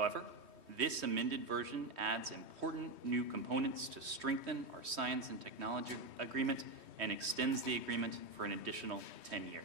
However, this amended version adds important new components to strengthen our science and technology agreement and extends the agreement for an additional 10 years.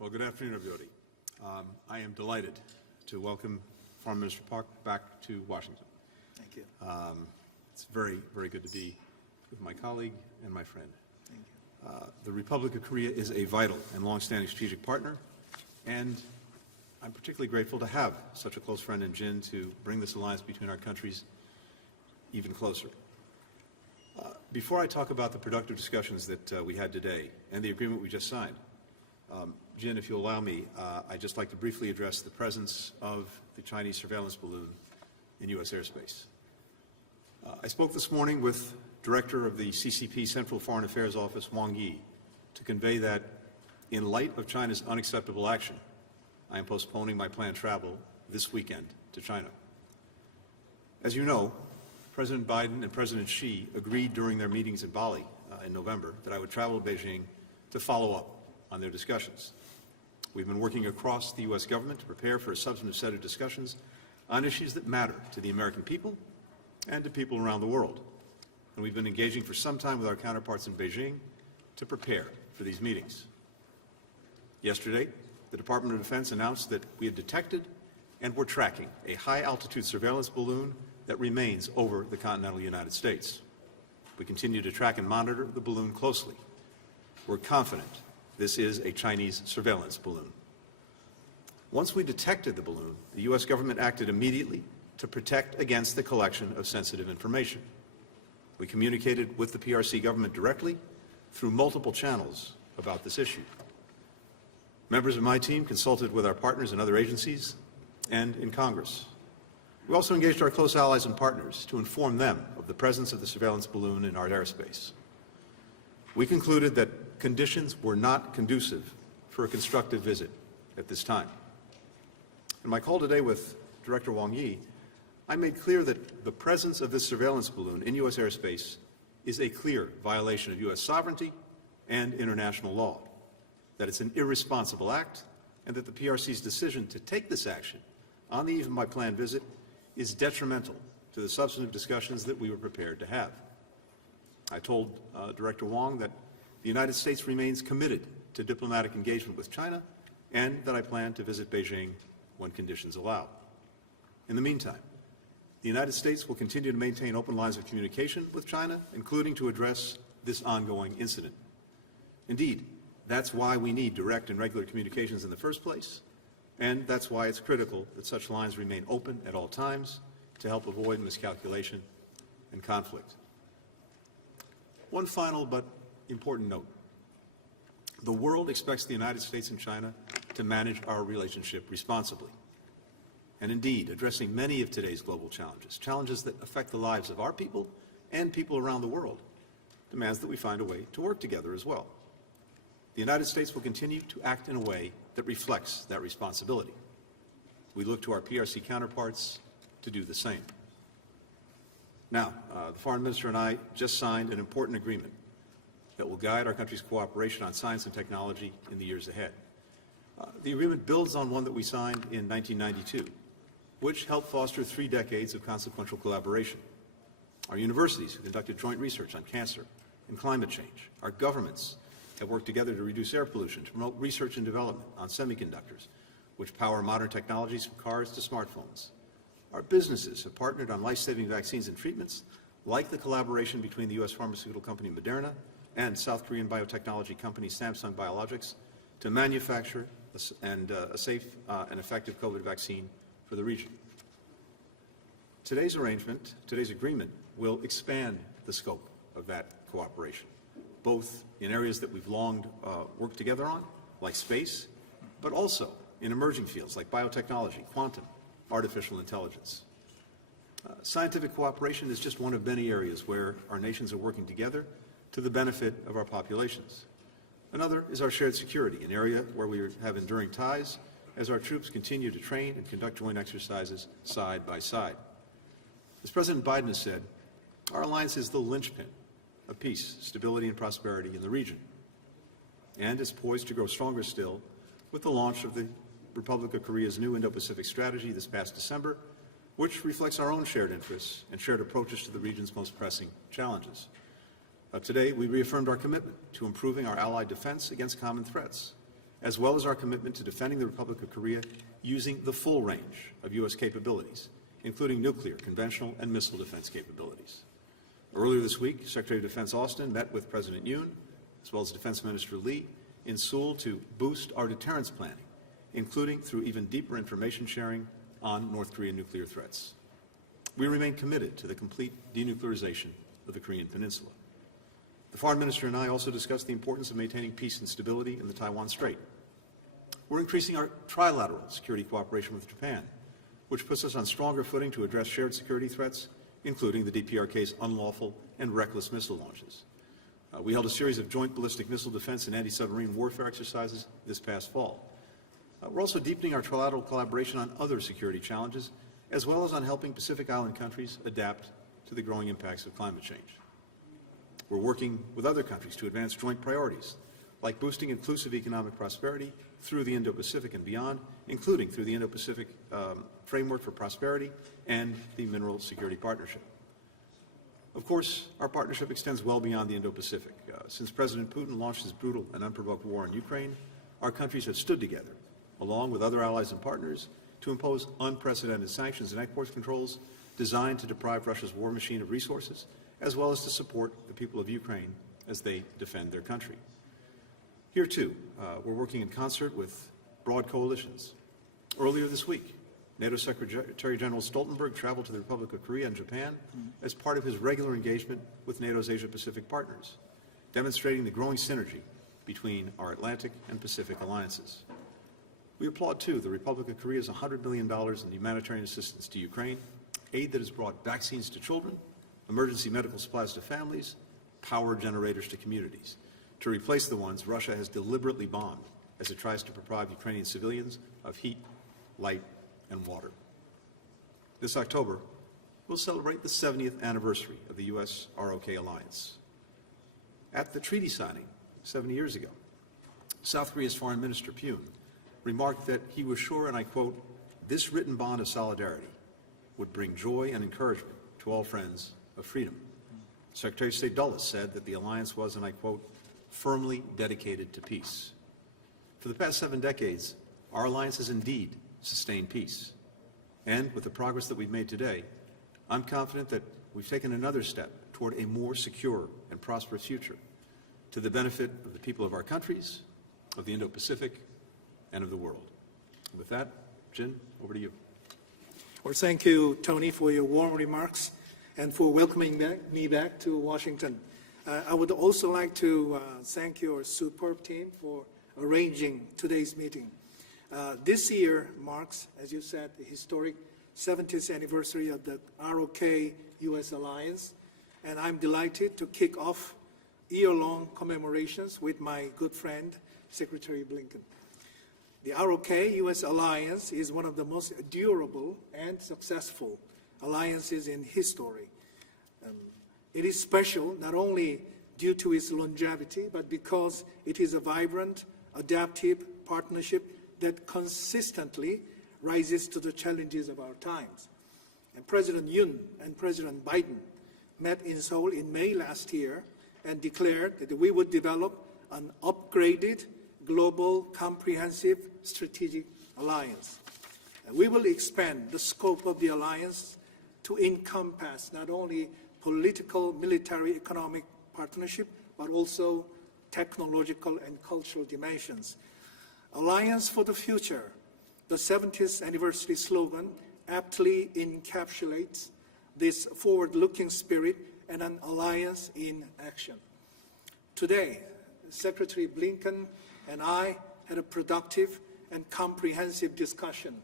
Well, good afternoon, everybody. I am delighted to welcome Foreign Minister Park back to Washington. Thank you. It's very, very good to be with my colleague and my friend. Thank you. The Republic of Korea is a vital and long-standing strategic partner, and I'm particularly grateful to have such a close friend in Jin to bring this alliance between our countries even closer. Before I talk about the productive discussions that we had today and the agreement we just signed, Jin, if you'll allow me, I'd just like to briefly address the presence of the Chinese surveillance balloon in U.S. airspace. I spoke this morning with Director of the CCP Central Foreign Affairs Office, Wang Yi, to convey that in light of China's unacceptable action, I am postponing my planned travel this weekend to China. As you know, President Biden and President Xi agreed during their meetings in Bali in November that I would travel to Beijing to follow up on their discussions. We've been working across the U.S. government to prepare for a substantive set of discussions on issues that matter to the American people and to people around the world. And we've been engaging for some time with our counterparts in Beijing to prepare for these meetings. Yesterday, the Department of Defense announced that we had detected and were tracking a high-altitude surveillance balloon that remains over the continental United States. We continue to track and monitor the balloon closely. We're confident this is a Chinese surveillance balloon. Once we detected the balloon, the U.S. government acted immediately to protect against the collection of sensitive information. We communicated with the PRC government directly through multiple channels about this issue. Members of my team consulted with our partners in other agencies and in Congress. We also engaged our close allies and partners to inform them of the presence of the surveillance balloon in our airspace. We concluded that conditions were not conducive for a constructive visit at this time. In my call today with Director Wang Yi, I made clear that the presence of this surveillance balloon in U.S. airspace is a clear violation of U.S. sovereignty and international law, that it's an irresponsible act, and that the PRC's decision to take this action on the eve of my planned visit is detrimental to the substantive discussions that we were prepared to have. I told Director Wang that the United States remains committed to diplomatic engagement with China and that I plan to visit Beijing when conditions allow. In the meantime, the United States will continue to maintain open lines of communication with China, including to address this ongoing incident. Indeed, that's why we need direct and regular communications in the first place, and that's why it's critical that such lines remain open at all times to help avoid miscalculation and conflict. One final but important note. The world expects the United States and China to manage our relationship responsibly. And indeed, addressing many of today's global challenges, challenges that affect the lives of our people and people around the world, demands that we find a way to work together as well. The United States will continue to act in a way that reflects that responsibility. We look to our PRC counterparts to do the same. Now, the Foreign Minister and I just signed an important agreement that will guide our country's cooperation on science and technology in the years ahead. The agreement builds on one that we signed in 1992, which helped foster 3 decades of consequential collaboration. Our universities have conducted joint research on cancer and climate change. Our governments have worked together to reduce air pollution, to promote research and development on semiconductors, which power modern technologies from cars to smartphones. Our businesses have partnered on life-saving vaccines and treatments, like the collaboration between the U.S. pharmaceutical company Moderna and South Korean biotechnology company Samsung Biologics, to manufacture the a safe and effective COVID vaccine for the region. Today's agreement, will expand the scope of that cooperation, both in areas that we've long worked together on, like space, but also in emerging fields like biotechnology, quantum, artificial intelligence. Scientific cooperation is just one of many areas where our nations are working together to the benefit of our populations. Another is our shared security, an area where we have enduring ties as our troops continue to train and conduct joint exercises side by side. As President Biden has said, our alliance is the linchpin of peace, stability, and prosperity in the region, and is poised to grow stronger still with the launch of the Republic of Korea's new Indo-Pacific strategy this past December, which reflects our own shared interests and shared approaches to the region's most pressing challenges. Today, we reaffirmed our commitment to improving our allied defense against common threats, as well as our commitment to defending the Republic of Korea using the full range of U.S. capabilities, including nuclear, conventional, and missile defense capabilities. Earlier this week, Secretary of Defense Austin met with President Yoon, as well as Defense Minister Lee, in Seoul to boost our deterrence planning, including through even deeper information sharing on North Korean nuclear threats. We remain committed to the complete denuclearization of the Korean Peninsula. The Foreign Minister and I also discussed the importance of maintaining peace and stability in the Taiwan Strait. We're increasing our trilateral security cooperation with Japan, which puts us on stronger footing to address shared security threats, including the DPRK's unlawful and reckless missile launches. We held a series of joint ballistic missile defense and anti-submarine warfare exercises this past fall. We're also deepening our trilateral collaboration on other security challenges, as well as on helping Pacific Island countries adapt to the growing impacts of climate change. We're working with other countries to advance joint priorities, like boosting inclusive economic prosperity through the Indo-Pacific and beyond, including through the Indo-Pacific Framework for Prosperity and the Mineral Security Partnership. Of course, our partnership extends well beyond the Indo-Pacific. Since President Putin launched his brutal and unprovoked war in Ukraine, our countries have stood together, along with other allies and partners, to impose unprecedented sanctions and export controls designed to deprive Russia's war machine of resources, as well as to support the people of Ukraine as they defend their country. Here, too, we're working in concert with broad coalitions. Earlier this week, NATO Secretary General Stoltenberg traveled to the Republic of Korea and Japan as part of his regular engagement with NATO's Asia-Pacific partners, demonstrating the growing synergy between our Atlantic and Pacific alliances. We applaud, too, the Republic of Korea's $100 million in humanitarian assistance to Ukraine, aid that has brought vaccines to children, emergency medical supplies to families, power generators to communities, to replace the ones Russia has deliberately bombed as it tries to deprive Ukrainian civilians of heat, light, and water. This October, we'll celebrate the 70th anniversary of the U.S.-ROK alliance. At the treaty signing 70 years ago, South Korea's Foreign Minister Yoon remarked that he was sure, and I quote, "This written bond of solidarity would bring joy and encouragement to all friends of freedom." Secretary of State Dulles said that the alliance was, and I quote, "firmly dedicated to peace." For the past 7 decades, our alliance has indeed sustained peace. And with the progress that we've made today, I'm confident that we've taken another step toward a more secure and prosperous future to the benefit of the people of our countries, of the Indo-Pacific, and of the world. And with that, Jin, over to you. Well, thank you, Tony, for your warm remarks and for welcoming me back to Washington. I would also like to thank your superb team for arranging today's meeting. This year marks, as you said, the historic 70th anniversary of the ROK-U.S. alliance, and I'm delighted to kick off year-long commemorations with my good friend, Secretary Blinken. The ROK-U.S. alliance is one of the most durable and successful alliances in history. It is special not only due to its longevity, but because it is a vibrant, adaptive partnership that consistently rises to the challenges of our times. And President Yoon and President Biden met in Seoul in May last year and declared that we would develop an upgraded global comprehensive strategic alliance. And we will expand the scope of the alliance to encompass not only political, military, economic partnership, but also technological and cultural dimensions. Alliance for the Future, the 70th anniversary slogan, aptly encapsulates this forward-looking spirit and an alliance in action. Today, Secretary Blinken and I had a productive and comprehensive discussion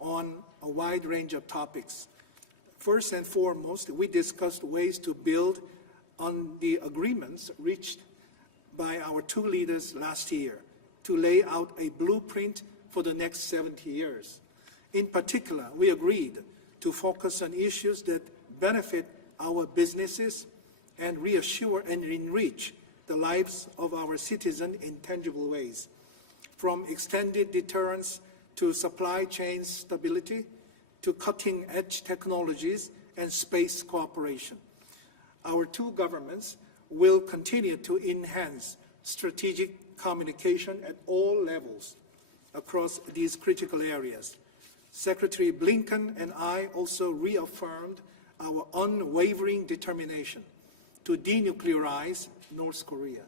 on a wide range of topics. First and foremost, we discussed ways to build on the agreements reached by our two leaders last year to lay out a blueprint for the next 70 years. In particular, we agreed to focus on issues that benefit our businesses and reassure and enrich the lives of our citizens in tangible ways, from extended deterrence to supply chain stability to cutting-edge technologies and space cooperation. Our two governments will continue to enhance strategic communication at all levels across these critical areas. Secretary Blinken and I also reaffirmed our unwavering determination to denuclearize North Korea.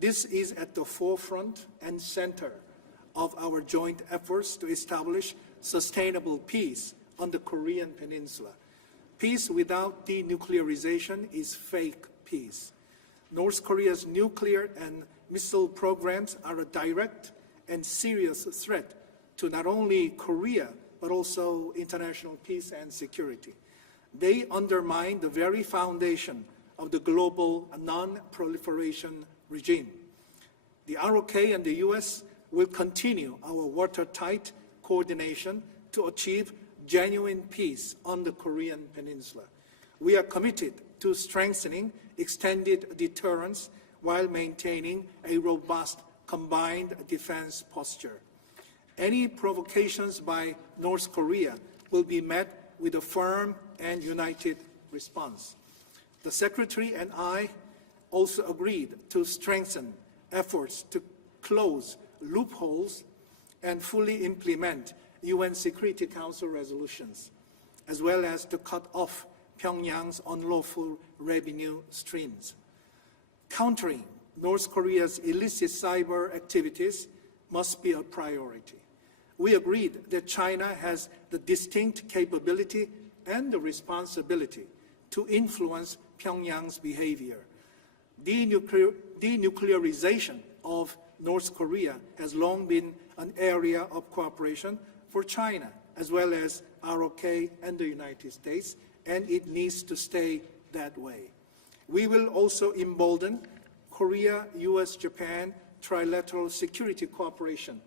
This is at the forefront and center of our joint efforts to establish sustainable peace on the Korean Peninsula. Peace without denuclearization is fake peace. North Korea's nuclear and missile programs are a direct and serious threat to not only Korea, but also international peace and security. They undermine the very foundation of the global non-proliferation regime. The ROK and the U.S. will continue our watertight coordination to achieve genuine peace on the Korean Peninsula. We are committed to strengthening extended deterrence while maintaining a robust combined defense posture. Any provocations by North Korea will be met with a firm and united response. The Secretary and I also agreed to strengthen efforts to close loopholes and fully implement UN Security Council resolutions, as well as to cut off Pyongyang's unlawful revenue streams. Countering North Korea's illicit cyber activities must be a priority. We agreed that China has the distinct capability and the responsibility to influence Pyongyang's behavior. Denuclearization of North Korea has long been an area of cooperation for China, as well as ROK and the United States, and it needs to stay that way. We will also embolden Korea, US, Japan trilateral security cooperation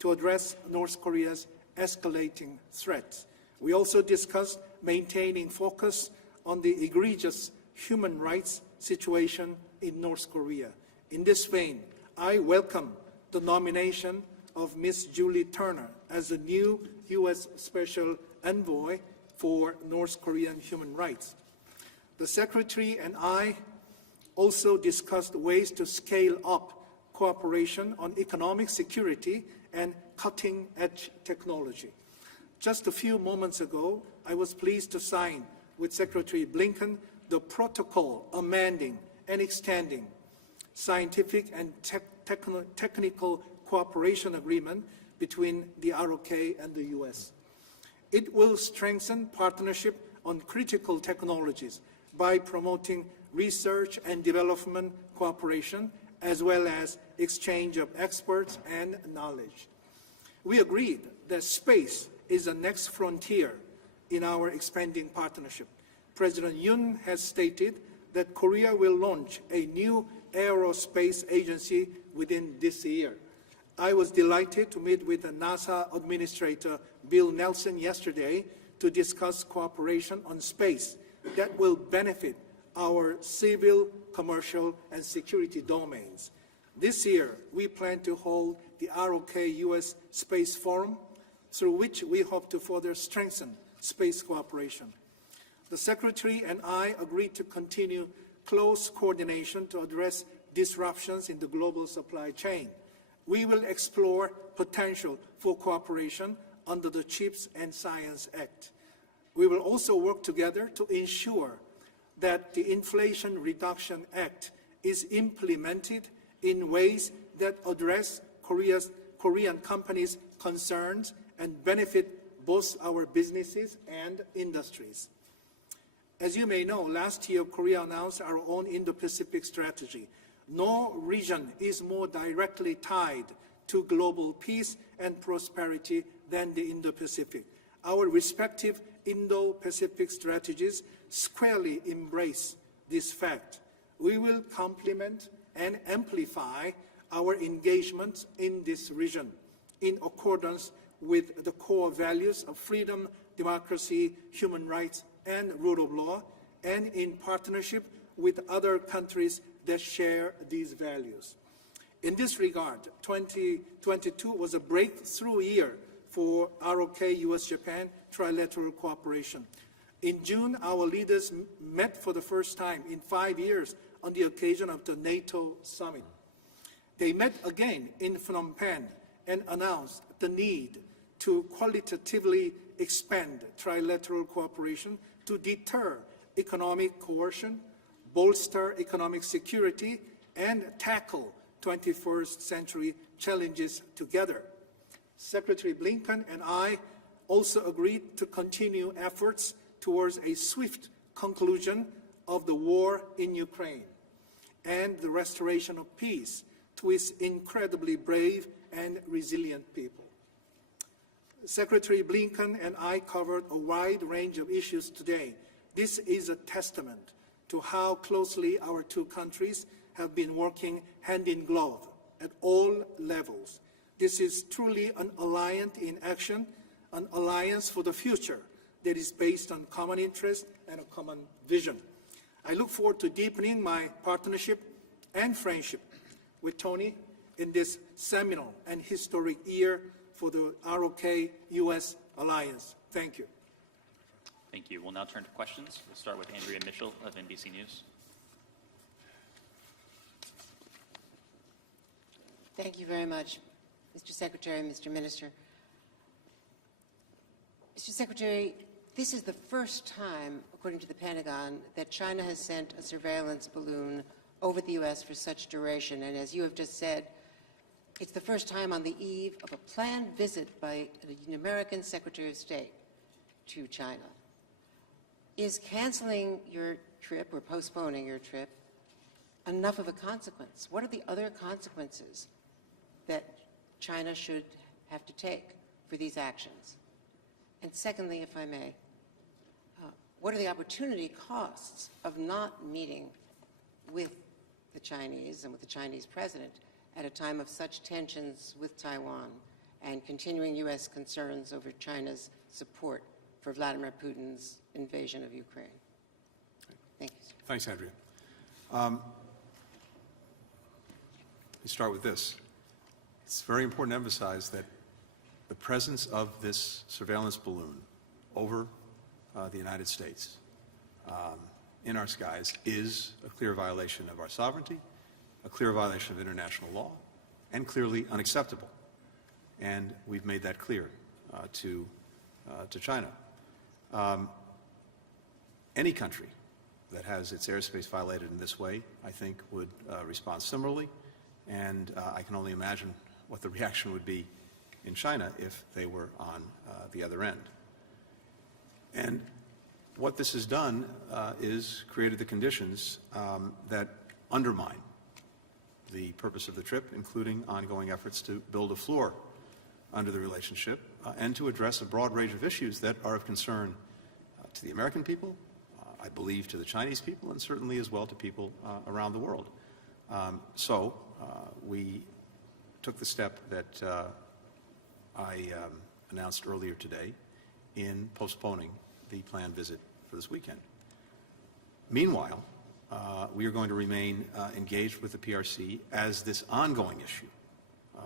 to address North Korea's escalating threats. We also discussed maintaining focus on the egregious human rights situation in North Korea. In this vein, I welcome the nomination of Ms. Julie Turner as the new U.S. Special Envoy for North Korean human rights. The Secretary and I also discussed ways to scale up cooperation on economic security and cutting-edge technology. Just a few moments ago, I was pleased to sign with Secretary Blinken the protocol amending and extending scientific and technical cooperation agreement between the ROK and the U.S. It will strengthen partnership on critical technologies by promoting research and development cooperation, as well as exchange of experts and knowledge. We agreed that space is the next frontier in our expanding partnership. President Yoon has stated that Korea will launch a new aerospace agency within this year. I was delighted to meet with the NASA Administrator Bill Nelson yesterday to discuss cooperation on space that will benefit our civil, commercial, and security domains. This year, we plan to hold the ROK-US Space Forum, through which we hope to further strengthen space cooperation. The Secretary and I agreed to continue close coordination to address disruptions in the global supply chain. We will explore potential for cooperation under the CHIPS and Science Act. We will also work together to ensure that the Inflation Reduction Act is implemented in ways that address Korea's Korean companies concerned and benefit both our businesses and industries. As you may know, last year Korea announced our own Indo-Pacific strategy. No region is more directly tied to global peace and prosperity than the Indo-Pacific. Our respective Indo-Pacific strategies squarely embrace this fact. We will complement and amplify our engagement in this region in accordance with the core values of freedom, democracy, human rights, and rule of law, and in partnership with other countries that share these values. In this regard, 2022 was a breakthrough year for ROK U.S.-Japan trilateral cooperation. In June, our leaders met for the first time in 5 years on the occasion of the NATO summit. They met again in Phnom Penh and announced the need to qualitatively expand trilateral cooperation to deter economic coercion, bolster economic security, and tackle 21st century challenges together. Secretary Blinken and I also agreed to continue efforts towards a swift conclusion of the war in Ukraine and the restoration of peace to its incredibly brave and resilient people. Secretary Blinken and I covered a wide range of issues today. This is a testament to how closely our two countries have been working hand in glove at all levels. This is truly an alliance in action, an alliance for the future that is based on common interest and a common vision. I look forward to deepening my partnership and friendship with Tony in this seminal and historic year for the ROK-U.S. alliance. Thank you. Thank you. We'll now turn to questions. We'll start with Andrea Mitchell of NBC News. Thank you very much, Mr. Secretary, Mr. Minister. Mr. Secretary, this is the first time, according to the Pentagon, that China has sent a surveillance balloon over the U.S. for such duration. And as you have just said, it's the first time on the eve of a planned visit by an American Secretary of State to China. Is canceling your trip or postponing your trip enough of a consequence? What are the other consequences that China should have to take for these actions? And secondly, if I may, what are the opportunity costs of not meeting with the Chinese and with the Chinese president at a time of such tensions with Taiwan and continuing U.S. concerns over China's support for Vladimir Putin's invasion of Ukraine? Thank you, sir. Thanks, Andrea. Let me start with this. It's very important to emphasize that the presence of this surveillance balloon over the United States in our skies is a clear violation of our sovereignty, a clear violation of international law, and clearly unacceptable. And we've made that clear to China. Any country that has its airspace violated in this way, I think, would respond similarly, and I can only imagine what the reaction would be in China if they were on the other end. And what this has done is created the conditions that undermine the purpose of the trip, including ongoing efforts to build a floor under the relationship and to address a broad range of issues that are of concern to the American people, I believe to the Chinese people, and certainly as well to people around the world. So we took the step that I announced earlier today in postponing the planned visit for this weekend. Meanwhile, we are going to remain engaged with the PRC as this ongoing issue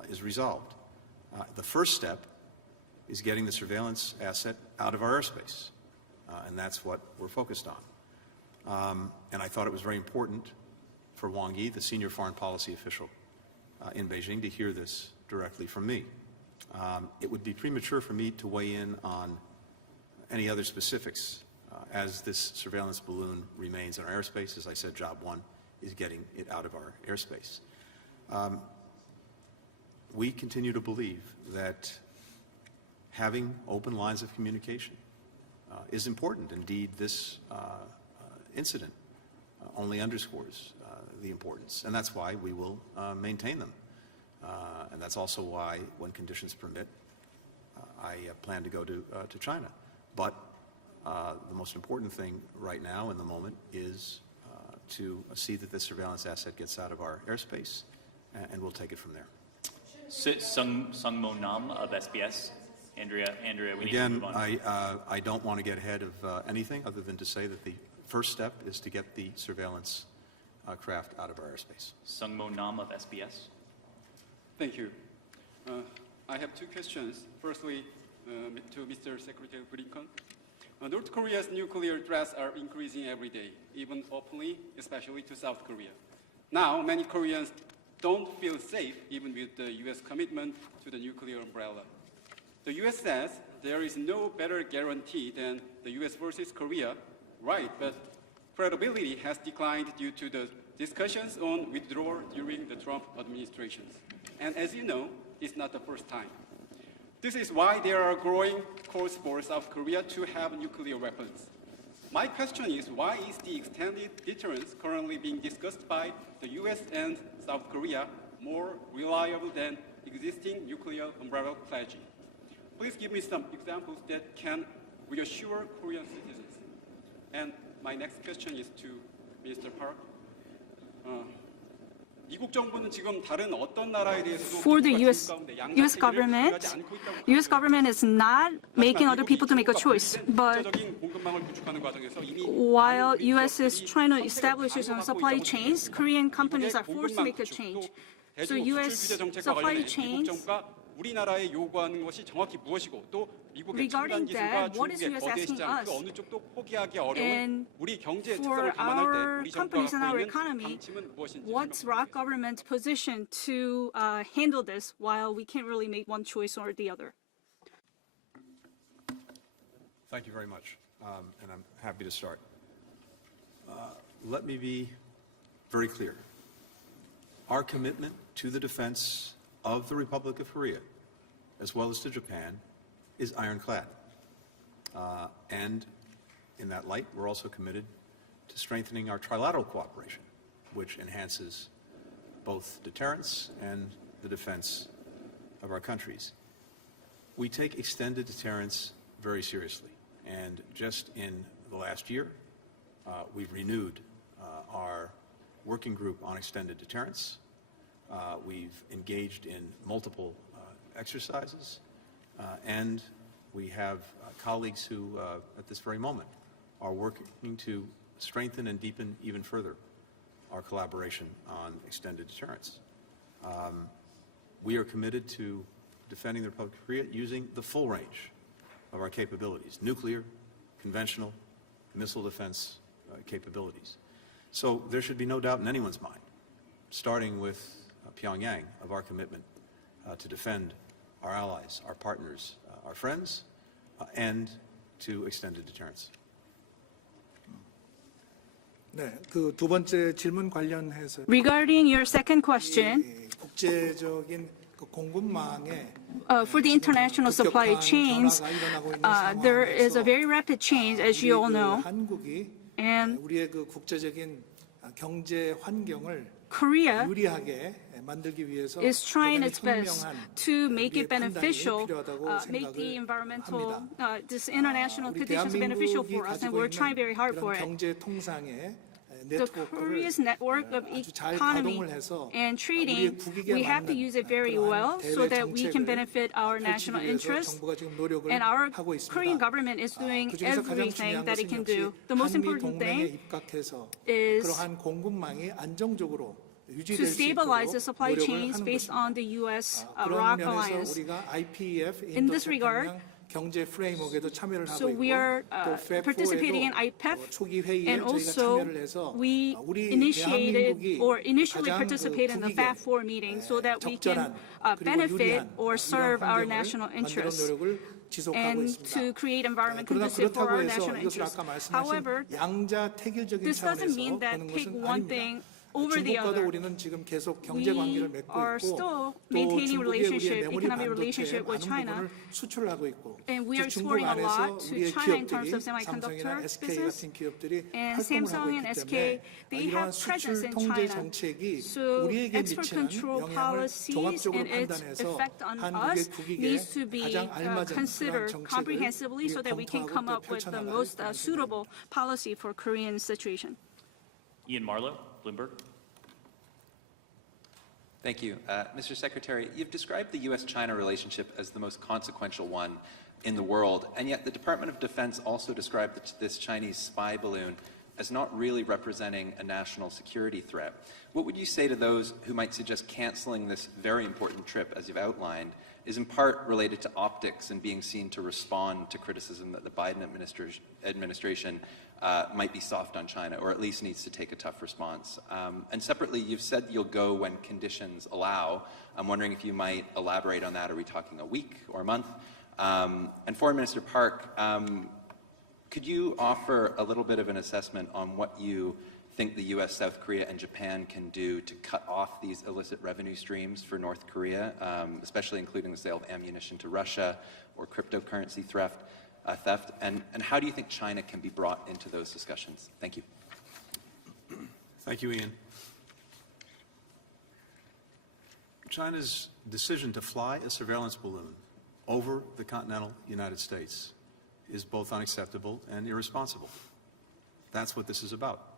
is resolved. The first step is getting the surveillance asset out of our airspace, and that's what we're focused on. And I thought it was very important for Wang Yi, the senior foreign policy official in Beijing, to hear this directly from me. It would be premature for me to weigh in on any other specifics as this surveillance balloon remains in our airspace. As I said, job one is getting it out of our airspace. we continue to believe that having open lines of communication is important. Indeed, this incident only underscores the importance, and that's why we will maintain them. And that's also why, when conditions permit, I plan to go to China. But the most important thing right now in the moment is to see that this surveillance asset gets out of our airspace, and we'll take it from there. Sung-Mo Nam of SBS. Andrea, we need to Again, move on. I don't want to get ahead of anything other than to say that the first step is to get the surveillance craft out of our airspace. Sung-Mo Nam of SBS. Thank you. I have two questions. Firstly, to Mr. Secretary Blinken. North Korea's nuclear threats are increasing every day, even openly, especially to South Korea. Now, many Koreans don't feel safe even with the U.S. commitment to the nuclear umbrella. The U.S. says there is no better guarantee than the U.S. versus Korea, right? But credibility has declined due to the discussions on withdrawal during the Trump administration. And as you know, it's not the first time. This is why there are growing calls for South Korea to have nuclear weapons. My question is, why is the extended deterrence currently being discussed by the U.S. and South Korea more reliable than existing nuclear umbrella pledging? Please give me some examples that can reassure Korean citizens. And my next question is to Mr. Park. 미국 정부는 지금 다른 어떤 나라에 대해서도 For the U.S. government is not making other people to make a choice, but while U.S. is trying to establish some supply chains, Korean companies are forced to make a change. So U.S. supply chains. 우리나라에 요구하는 것이 정확히 무엇이고 또 미국의 Regarding 첨단 기술과 that, what is 중국의 US 거대 asking 시장 us? 그 어느 쪽도 포기하기 어려운 And 우리 경제 for 특성을 감안할 때 our 우리 정부가 companies and our 갖고 있는 economy, 방침은 무엇인지 what's our government's position to handle this while we can't really make one choice or the other? Thank you very much, and I'm happy to start. Let me be very clear. Our commitment to the defense of the Republic of Korea, as well as to Japan, is ironclad. And in that light, we're also committed to strengthening our trilateral cooperation, which enhances both deterrence and the defense of our countries. We take extended deterrence very seriously, and just in the last year, we've renewed our working group on extended deterrence. We've engaged in multiple exercises, and we have colleagues who, at this very moment, are working to strengthen and deepen even further our collaboration on extended deterrence. We are committed to defending the Republic of Korea using the full range of our capabilities, nuclear, conventional, missile defense capabilities. So there should be no doubt in anyone's mind, starting with Pyongyang, of our commitment to defend our allies, our partners, our friends, and to extended deterrence. 네, 그 두 번째 질문 관련해서 Regarding your second question, 국제적인 그 공급망에 for the international supply chains, there is a very rapid change, as you all know, 한국이 and 우리의 그 국제적인 경제 환경을 Korea 유리하게 만들기 위해서 is trying its 대단히 best 현명한 to make 우리의 it 판단이 beneficial, 필요하다고 make the 생각을 environmental, 합니다. this international 우리 conditions beneficial 대한민국이 for us, and 가지고 we're trying very hard 있는 for 그런 it. 경제 통상의 The 네트워크를 Korea's network of 아주 잘 economy 가동을 해서 and 우리의 trading, 국익에 we have to 맞는 use it very well so 그러한 that we can 대외 benefit our 정책을 national 펼치기 위해서 interests. 정부가 지금 노력을 And our 하고 있습니다. Korean government is doing 그중에서 가장 everything 중요한 that it 것은 can 역시 do. The most 한미 important 동맹에 thing 입각해서 is 그러한 공급망이 안정적으로 to 유지될 수 stabilize the 있도록 supply 노력을 chains 하는 based 것입니다. on the U.S. 그런 ROC 면에서 alliance. 우리가 IPEF In this regard, 인도태평양 경제 프레임워크에도 참여를 So 하고 we are 있고 또 participating in FEP에도 IPEF, 초기 회의에 and 저희가 also 참여를 해서 we 우리 initiated 대한민국이 or initially 가장 participate in the 국익에 FAB4 meeting so that we can 적절한 그리고 benefit 유리한 or 이런 serve our 환경을 national 만드는 interests 노력을 지속하고 and 있습니다. to create environment 그러나 conducive for 그렇다고 our 해서 national 이것을 interests. 아까 말씀하신 However, 양자 태길적인 this doesn't 차원에서 mean that 보는 take 것은 one 아닙니다. thing over the 중국과도 other. 우리는 지금 계속 경제 관계를 We 맺고 are 있고 still 또 maintaining 중국에 우리의 relationship, 메모리 economic 반도체의 relationship with 많은 China. 부분을 수출하고 있고 And we are 또 중국 exporting a 안에서 lot to 우리의 China in terms 기업들이 of semiconductor 삼성이나 SK business. 같은 기업들이 And 활동을 하고 Samsung and 있기 SK, 때문에 they 이러한 have presence 수출 in 통제 China. 정책이 So 우리에게 export 미치는 control 영향을 policies 종합적으로 and its 판단해서 effect on 한국의 us 국익에 needs to be 가장 알맞은 그런 considered 정책을 comprehensively so that we can come 검토하고 up 또 with the 펼쳐나갈 most 그런 suitable policy for Korean situation. Ian Marlowe, Bloomberg. Thank you. Mr. Secretary, you've described the U.S.-China relationship as the most consequential one in the world, and yet the Department of Defense also described this Chinese spy balloon as not really representing a national security threat. What would you say to those who might suggest canceling this very important trip, as you've outlined, is in part related to optics and being seen to respond to criticism that the Biden administration might be soft on China, or at least needs to take a tough response? And separately, you've said you'll go when conditions allow. I'm wondering if you might elaborate on that. Are we talking a week or a month? And Foreign Minister Park, could you offer a little bit of an assessment on what you think the U.S., South Korea, and Japan can do to cut off these illicit revenue streams for North Korea, especially including the sale of ammunition to Russia or cryptocurrency theft? And how do you think China can be brought into those discussions? Thank you. Thank you, Ian. China's decision to fly a surveillance balloon over the continental United States is both unacceptable and irresponsible. That's what this is about.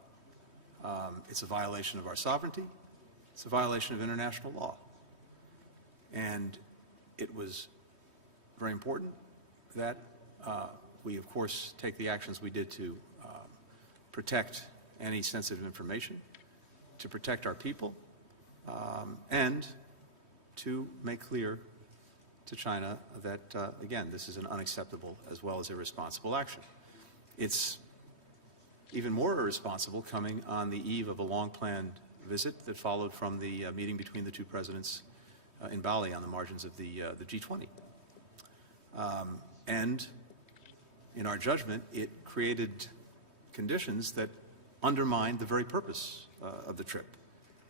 It's a violation of our sovereignty. It's a violation of international law. And it was very important that we, of course, take the actions we did to protect any sensitive information, to protect our people, and to make clear to China that, again, this is an unacceptable as well as irresponsible action. It's even more irresponsible coming on the eve of a long-planned visit that followed from the meeting between the two presidents in Bali on the margins of the G20. And in our judgment, it created conditions that undermined the very purpose of the trip,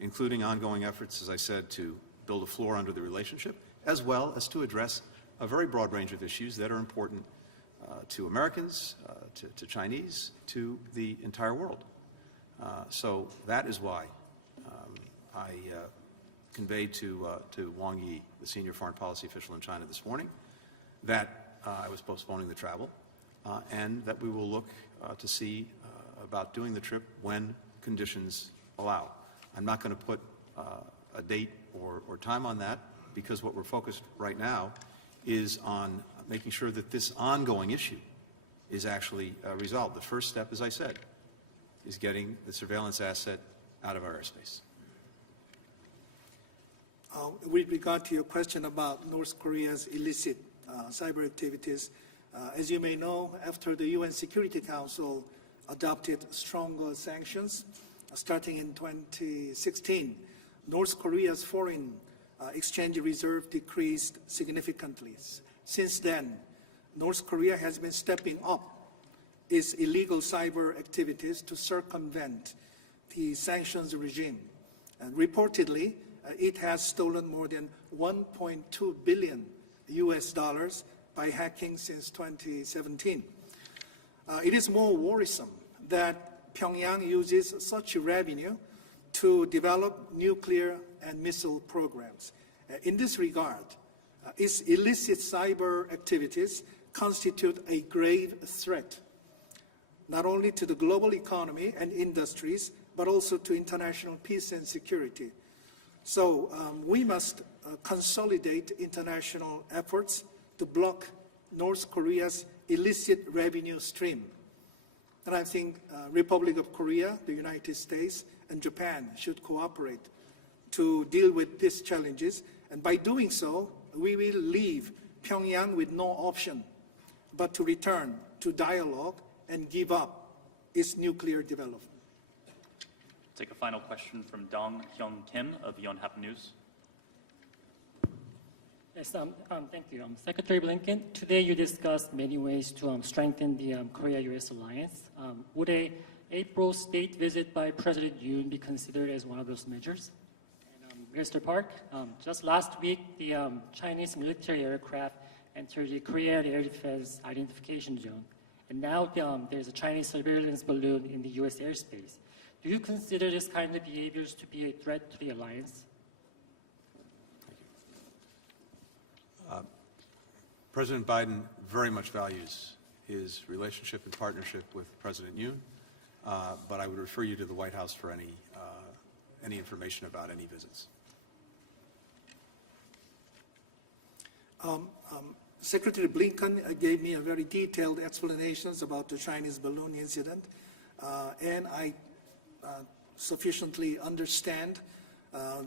including ongoing efforts, as I said, to build a floor under the relationship, as well as to address a very broad range of issues that are important to Americans, to Chinese, to the entire world. So that is why I conveyed to Wang Yi, the senior foreign policy official in China this morning, that I was postponing the travel, and that we will look to see about doing the trip when conditions allow. I'm not going to put a date or time on that, because what we're focused right now is on making sure that this ongoing issue is actually resolved. The first step, as I said, is getting the surveillance asset out of our airspace. With regard to your question about North Korea's illicit cyber activities, as you may know, after the UN Security Council adopted stronger sanctions, starting in 2016, North Korea's foreign exchange reserve decreased significantly. Since then, North Korea has been stepping up its illegal cyber activities to circumvent the sanctions regime. And reportedly, it has stolen more than $1.2 billion by hacking since 2017. It is more worrisome that Pyongyang uses such revenue to develop nuclear and missile programs. In this regard, its illicit cyber activities constitute a grave threat, not only to the global economy and industries, but also to international peace and security. So we must consolidate international efforts to block North Korea's illicit revenue stream. And I think Republic of Korea, the United States, and Japan should cooperate to deal with these challenges. And by doing so, we will leave Pyongyang with no option but to return to dialogue and give up its nuclear development. Take a final question from Dong Hyung Kim of Yonhap News. Yes, thank you. Secretary Blinken, today you discussed many ways to strengthen the Korea-U.S. alliance. Would a April state visit by President Yoon be considered as one of those measures? And, Mr. Park, just last week, the Chinese military aircraft entered the Korean Air Defense Identification Zone. And now there's a Chinese surveillance balloon in the U.S. airspace. Do you consider this kind of behaviors to be a threat to the alliance? President Biden very much values his relationship and partnership with President Yoon, but I would refer you to the White House for any information about any visits. Secretary Blinken gave me a very detailed explanations about the Chinese balloon incident, and I sufficiently understand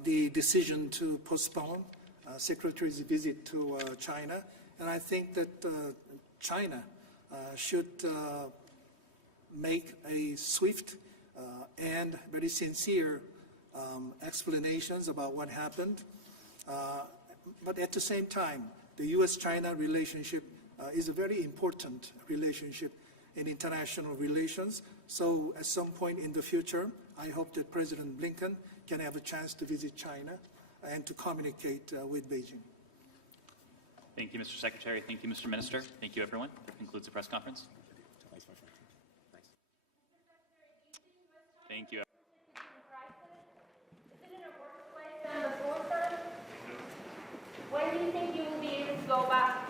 the decision to postpone Secretary's visit to China, and I think that China should make a swift and very sincere explanations about what happened. But at the same time, the U.S.-China relationship is a very important relationship in international relations. So at some point in the future, I hope that President Blinken can have a chance to visit China and to communicate with Beijing. Thank you, Mr. Secretary. Thank you, Mr. Minister. Thank you, everyone. That concludes the press conference. Thank you. When do you think you will be able to go back